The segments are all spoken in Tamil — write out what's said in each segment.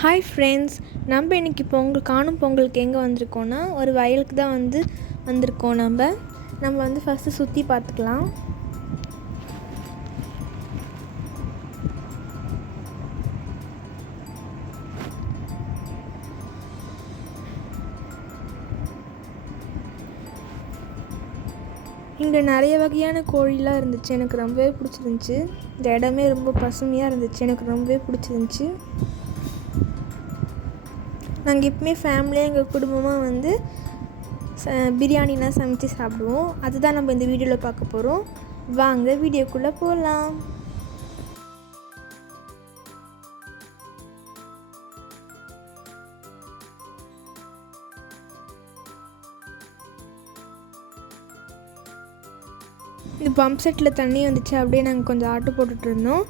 ஹாய் ஃப்ரெண்ட்ஸ், நம்ம இன்றைக்கி காணும் பொங்கலுக்கு எங்கே வந்திருக்கோன்னா ஒரு வயலுக்கு தான் வந்திருக்கோம். நம்ம வந்து ஃபஸ்ட்டு சுற்றி பார்த்துக்கலாம். இங்கே நிறைய வகையான கோழிலாம் இருந்துச்சு. எனக்கு ரொம்பவே பிடிச்சிருந்துச்சி. இந்த இடமே ரொம்ப பசுமையாக இருந்துச்சு. எனக்கு ரொம்பவே பிடிச்சிருந்துச்சி. நாங்கள் எப்பவுமே ஃபேமிலியாக எங்கள் குடும்பமாக வந்து பிரியாணிலாம் சமைச்சு சாப்பிடுவோம். அதுதான் நம்ம இந்த வீடியோவில் பார்க்க போகிறோம். வாங்க வீடியோக்குள்ளே போகலாம். இந்த பம்ப் செட்டில் தண்ணி வந்துச்சு. அப்படியே நாங்கள் கொஞ்சம் ஆட்டோ போட்டுட்டு இருந்தோம்.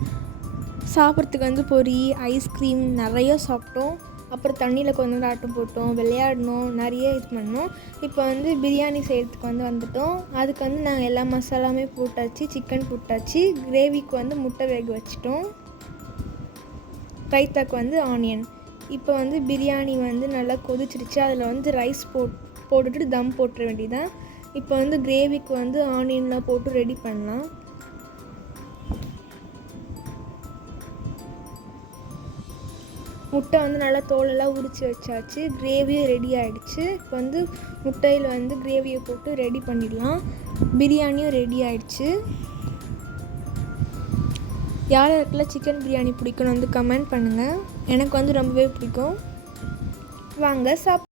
சாப்பிட்றதுக்கு வந்து பொரி, ஐஸ்கிரீம் நிறைய சாப்பிட்டோம். அப்புறம் தண்ணியில் கொஞ்சம் ஆட்டம் போட்டோம், விளையாடணும், நிறைய இது பண்ணோம். இப்போ வந்து பிரியாணி செய்கிறதுக்கு வந்துட்டோம். அதுக்கு வந்து நாங்கள் எல்லா மசாலாமே போட்டாச்சு. சிக்கன் போட்டாச்சு. கிரேவிக்கு வந்து முட்டை வேக வச்சிட்டோம். ரைத்தாக்கு வந்து ஆனியன். இப்போ வந்து பிரியாணி வந்து நல்லா கொதிச்சிருச்சு. அதில் வந்து ரைஸ் போட்டுட்டு தம் போட்டுற வேண்டியதான். இப்போ வந்து கிரேவிக்கு வந்து ஆனியன்லாம் போட்டு ரெடி பண்ணலாம். முட்டை வந்து நல்லா தோலெல்லாம் உரித்து வச்சாச்சு. கிரேவியும் ரெடி ஆகிடுச்சு. இப்போ வந்து முட்டையில் வந்து கிரேவியை போட்டு ரெடி பண்ணிடலாம். பிரியாணியும் ரெடி ஆகிடுச்சு. யாருக்கெல்லாம் சிக்கன் பிரியாணி பிடிக்குன்னு வந்து கமெண்ட் பண்ணுங்கள். எனக்கு வந்து ரொம்பவே பிடிக்கும். வாங்க சாப்பிட.